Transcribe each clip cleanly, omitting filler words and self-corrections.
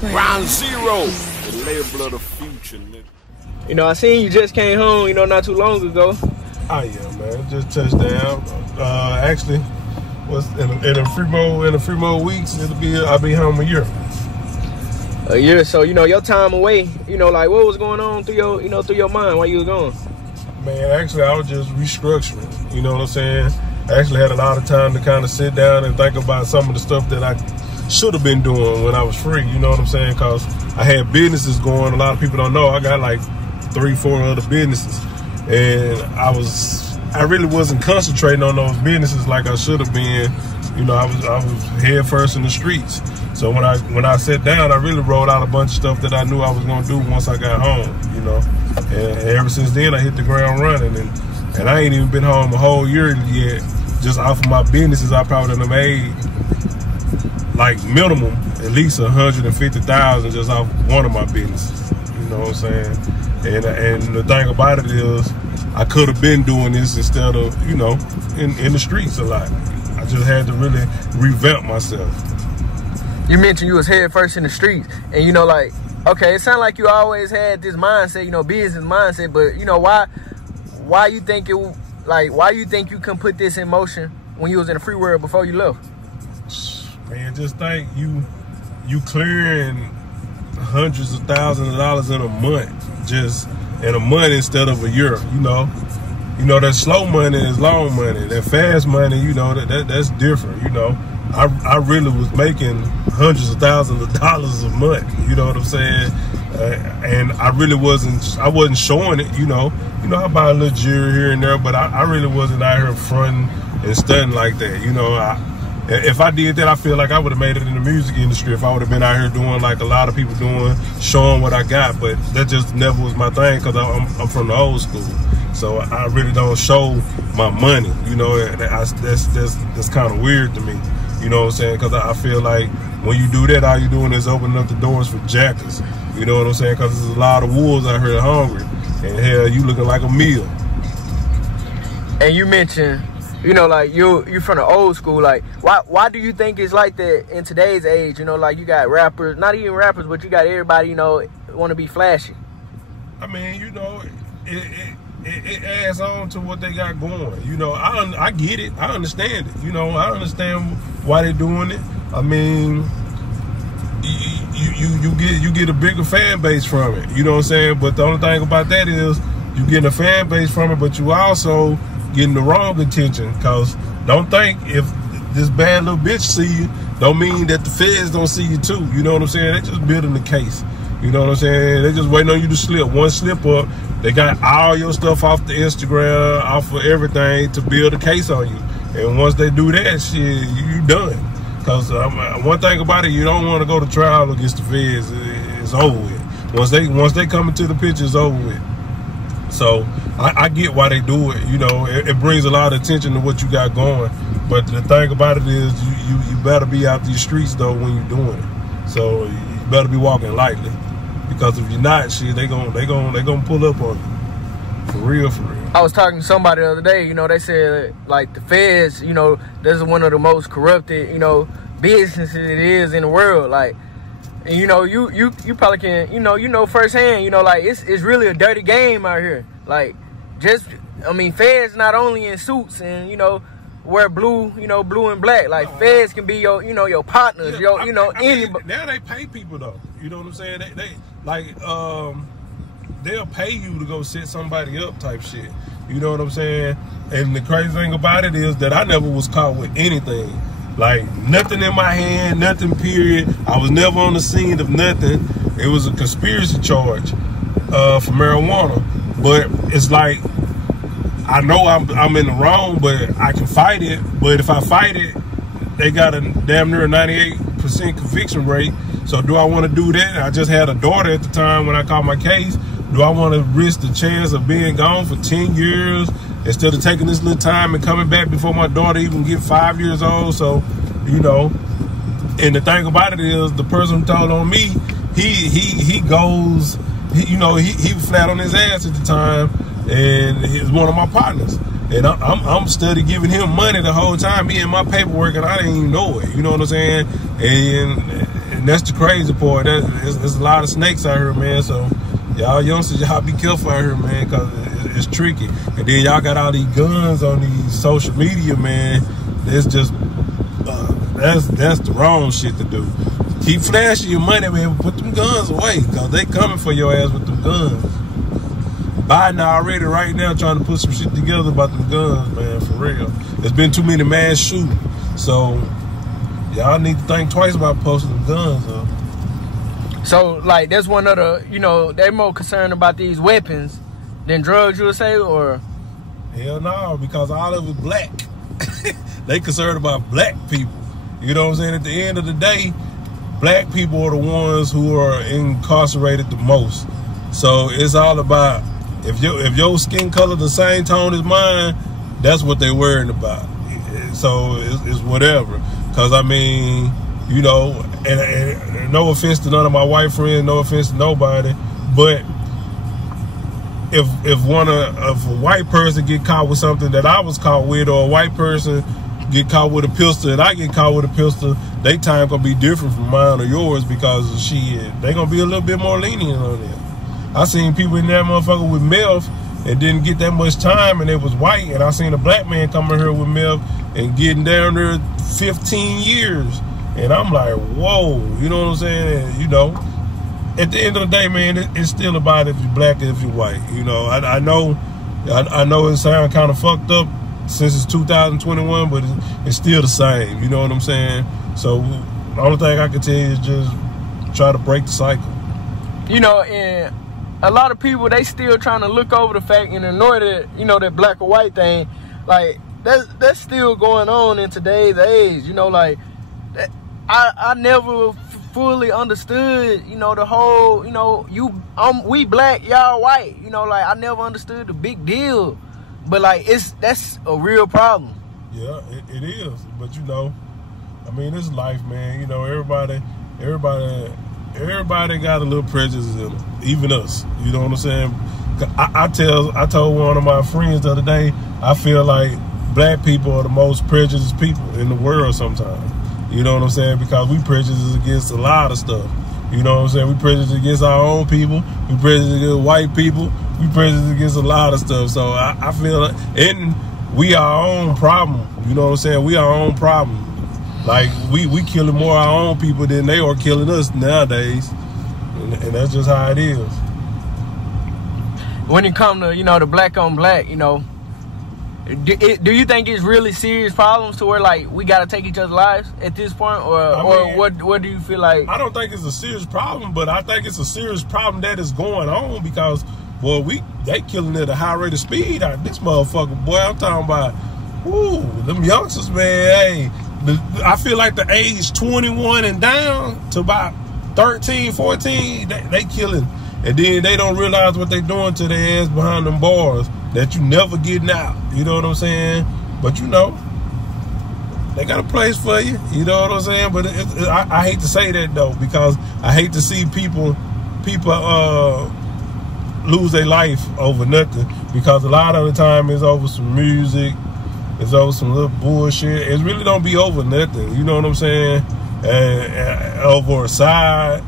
Ground Zero, the label of the future, nigga. You know, I seen you just came home, you know, not too long ago. Oh yeah, man, just touched down. Actually, was in a few more weeks. I'll be home a year. A year, so you know your time away. You know, like what was going on through your mind while you was gone? Man, actually, I was just restructuring. You know what I'm saying? I actually had a lot of time to kind of sit down and think about some of the stuff that I should have been doing when I was free. You know what I'm saying? Because I had businesses going. A lot of people don't know. I got like 3-4 other businesses, and I really wasn't concentrating on those businesses like I should have been. You know, I was head first in the streets. So when I sat down, I really wrote out a bunch of stuff that I knew I was gonna do once I got home. You know, and ever since then I hit the ground running, and I ain't even been home a whole year yet. Just off of my businesses, I probably done made like minimum at least 150,000 just off one of my businesses. You know what I'm saying? And the thing about it is, I could have been doing this instead of, you know, in the streets a lot. I just had to really revamp myself. You mentioned you was head first in the streets, and you know, like, okay, it sounded like you always had this mindset, you know, business mindset, but you know, why you think you can put this in motion when you was in the free world before you left? Man, just think you clearing hundreds of thousands of dollars in a month, just in a month instead of a year. You know that slow money is long money. That fast money, you know, that's different. You know, I really was making hundreds of thousands of dollars a month. You know what I'm saying? And I wasn't showing it. You know, I buy a little jewelry here and there, but I really wasn't out here fronting and stunting like that. You know, if I did that, I feel like I would have made it in the music industry if I would have been out here doing like a lot of people doing, showing what I got. But that just never was my thing because I'm from the old school. So I really don't show my money. You know, that's kind of weird to me. You know what I'm saying? Because I feel like when you do that, all you're doing is opening up the doors for jackers. You know what I'm saying? Because there's a lot of wolves out here hungry. And hell, you looking like a meal. And you mentioned, you know, like you're from the old school. Like, why do you think it's like that in today's age? You know, like you got rappers, not even rappers, but you got everybody, you know, want to be flashy. I mean, you know, it adds on to what they got going. You know, I get it. I understand it. You know, I understand why they're doing it. I mean, you get a bigger fan base from it. You know what I'm saying? But the only thing about that is you getting a fan base from it, but you also getting the wrong attention. Cause don't think if this bad little bitch see you, don't mean that the feds don't see you too. You know what I'm saying? They just building the case. You know what I'm saying? They just waiting on you to slip. One slip up, they got all your stuff off the Instagram, off of everything to build a case on you. And once they do that shit, you done. Cause one thing about it, you don't want to go to trial against the feds. It's over with. Once they come into the picture, it's over with. So I get why they do it. You know, it brings a lot of attention to what you got going. But the thing about it is, you better be out these streets though when you're doing it. So you better be walking lightly, because if you're not, shit, they gonna pull up on you. For real, for real. I was talking to somebody the other day. You know, they said like the feds, you know, this is one of the most corrupted, you know, businesses it is in the world. Like, and you know, you probably can, you know firsthand, you know, like it's really a dirty game out here. Like, I mean, feds not only in suits and, you know, wear blue, you know, blue and black. Like, feds can be your, you know, your partners, yeah, anybody. Now they pay people though. You know what I'm saying? They like they'll pay you to go set somebody up type shit. You know what I'm saying? And the crazy thing about it is that I never was caught with anything. Like, nothing in my hand, nothing, period. I was never on the scene of nothing. It was a conspiracy charge for marijuana. But it's like, I know I'm in the wrong, but I can fight it. But if I fight it, they got a damn near 98% conviction rate. So do I want to do that? I just had a daughter at the time when I caught my case. Do I want to risk the chance of being gone for 10 years instead of taking this little time and coming back before my daughter even get 5 years old? So, you know, and the thing about it is, the person who told on me, he goes, you know, he was flat on his ass at the time, and he's one of my partners. And I'm steady giving him money the whole time. He in my paperwork, and I didn't even know it. You know what I'm saying? And And that's the crazy part. There's a lot of snakes out here, man. So y'all youngsters, y'all be careful out here, man, because it's tricky. And then y'all got all these guns on these social media, man. It's just that's the wrong shit to do. Keep flashing your money, man. Put them guns away, because they coming for your ass with them guns. Biden already right now trying to put some shit together about them guns, man, for real. There's been too many mass shootings. So y'all need to think twice about posting them guns up. So, like, that's one of the, you know, they're more concerned about these weapons than drugs, you would say, or? Hell no, because all of it black. They concerned about black people. You know what I'm saying? At the end of the day, black people are the ones who are incarcerated the most. So it's all about, if your skin color the same tone as mine, that's what they're worrying about. So it's whatever. Because, I mean, you know, and no offense to none of my white friends, no offense to nobody, but if a white person get caught with something that I was caught with, or a white person get caught with a pistol and I get caught with a pistol, they time gonna be different from mine or yours, because they gonna be a little bit more lenient on it. I seen people in that motherfucker with meth and didn't get that much time, and it was white, and I seen a black man coming here with meth and getting down there 15 years. And I'm like, whoa, you know what I'm saying? You know, at the end of the day, man, it's still about if you're black and if you're white. You know, I know it sounds kind of fucked up since it's 2021, but it's still the same. You know what I'm saying? So the only thing I can tell you is just try to break the cycle. You know, and a lot of people, they still trying to look over the fact and ignore that, you know, that black or white thing. Like, that's still going on in today's age. You know, like, I never fully understood, you know, the whole, you know, we black, y'all white. You know, like, I never understood the big deal. But, like, that's a real problem. Yeah, it is. But, you know, I mean, it's life, man. You know, everybody got a little prejudice in them, even us. You know what I'm saying? I told one of my friends the other day, I feel like black people are the most prejudiced people in the world sometimes. You know what I'm saying? Because we prejudice against a lot of stuff. You know what I'm saying? We prejudice against our own people. We prejudice against white people. We prejudice against a lot of stuff. So I feel like, and we our own problem. You know what I'm saying? We our own problem. Like, we killing more our own people than they are killing us nowadays. And that's just how it is. When it comes to, you know, the black on black, you know, do you think it's really serious problems to where, like, we got to take each other's lives at this point? Or what do you feel like? I don't think it's a serious problem, but I think it's a serious problem that is going on because, boy, they killing at a high rate of speed out this motherfucker, boy. I'm talking about, ooh, them youngsters, man, hey. I feel like the age 21 and down to about 13, 14, they killing. And then they don't realize what they doing to their ass behind them bars that you never getting out. You know what I'm saying? But, you know, they got a place for you. You know what I'm saying? But I hate to say that, though, because I hate to see people lose their life over nothing, because a lot of the time it's over some music. It's over some little bullshit. It really don't be over nothing. You know what I'm saying? Over a side.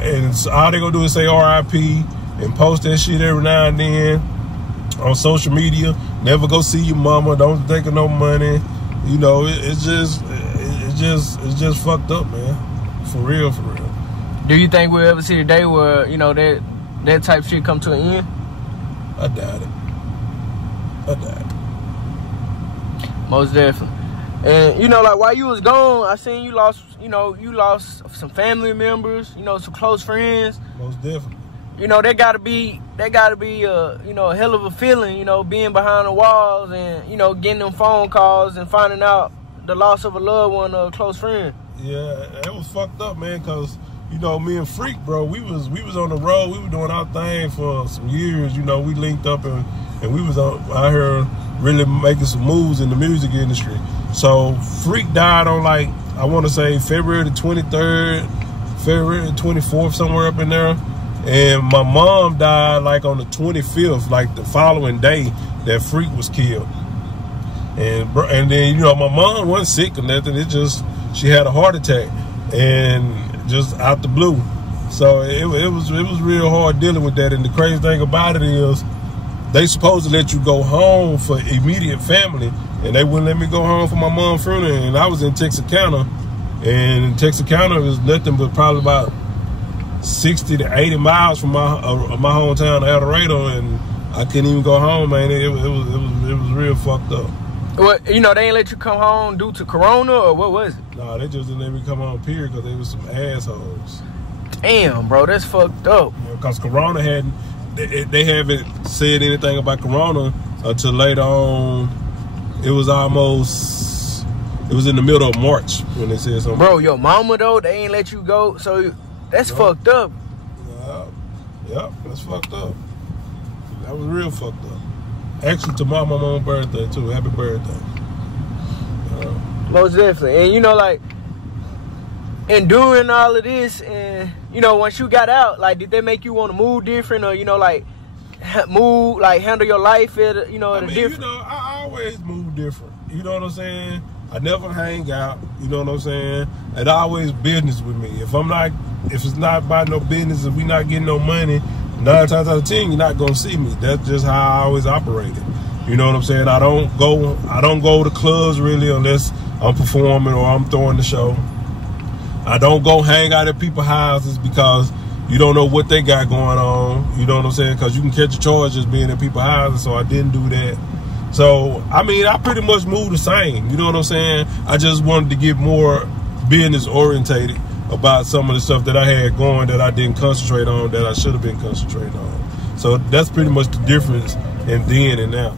And all they gonna do is say RIP and post that shit every now and then on social media. Never go see your mama. Don't take her no money. You know, it's just fucked up, man. For real, for real. Do you think we'll ever see a day where, you know, that type of shit come to an end? I doubt it. I doubt it. Most definitely. And, you know, like, while you was gone, I seen you lost some family members, you know, some close friends. Most definitely. You know, that gotta be you know, a hell of a feeling, you know, being behind the walls and, you know, getting them phone calls and finding out the loss of a loved one or a close friend. Yeah, it was fucked up, man, because, you know, me and Freak, bro, we was on the road. We were doing our thing for some years. You know, we linked up and we was out here really making some moves in the music industry. So Freak died on, like, I want to say February the 23rd, February the 24th, somewhere up in there. And my mom died, like, on the 25th, like the following day that Freak was killed. And then, you know, my mom wasn't sick or nothing. It just, she had a heart attack. And just out the blue. So it was real hard dealing with that. And the crazy thing about it is, they supposed to let you go home for immediate family, and they wouldn't let me go home for my mom's funeral. And I was in Texarkana, and Texarkana was nothing but probably about 60 to 80 miles from my hometown, El Dorado, and I couldn't even go home, man. It was real fucked up. Well, you know, they ain't let you come home due to Corona, or what was it? Nah, they just didn't let me come home, period, because they was some assholes. Damn, bro, that's fucked up. Because Corona hadn't, they haven't said anything about Corona until later on. It was in the middle of March when they said something. Bro, your mama, though, they ain't let you go, so that's fucked up. Yeah, that's fucked up. That was real fucked up. Actually, tomorrow my mom's birthday, too. Happy birthday. Most definitely. And, you know, like, and doing all of this, and, you know, once you got out, like, did they make you want to move different, or, you know, like, move, like, handle your life at, you know, at a different... You know, I always move different. You know what I'm saying? I never hang out. You know what I'm saying? It's always business with me. If it's not about no business and we not getting no money, 9 times out of 10, you're not gonna see me. That's just how I always operated. You know what I'm saying? I don't go to clubs really unless I'm performing or I'm throwing the show. I don't go hang out at people's houses because you don't know what they got going on. You know what I'm saying? Because you can catch a charge just being at people's houses, so I didn't do that. So, I mean, I pretty much moved the same. You know what I'm saying? I just wanted to get more business orientated about some of the stuff that I had going that I didn't concentrate on, that I should have been concentrating on. So that's pretty much the difference in then and now.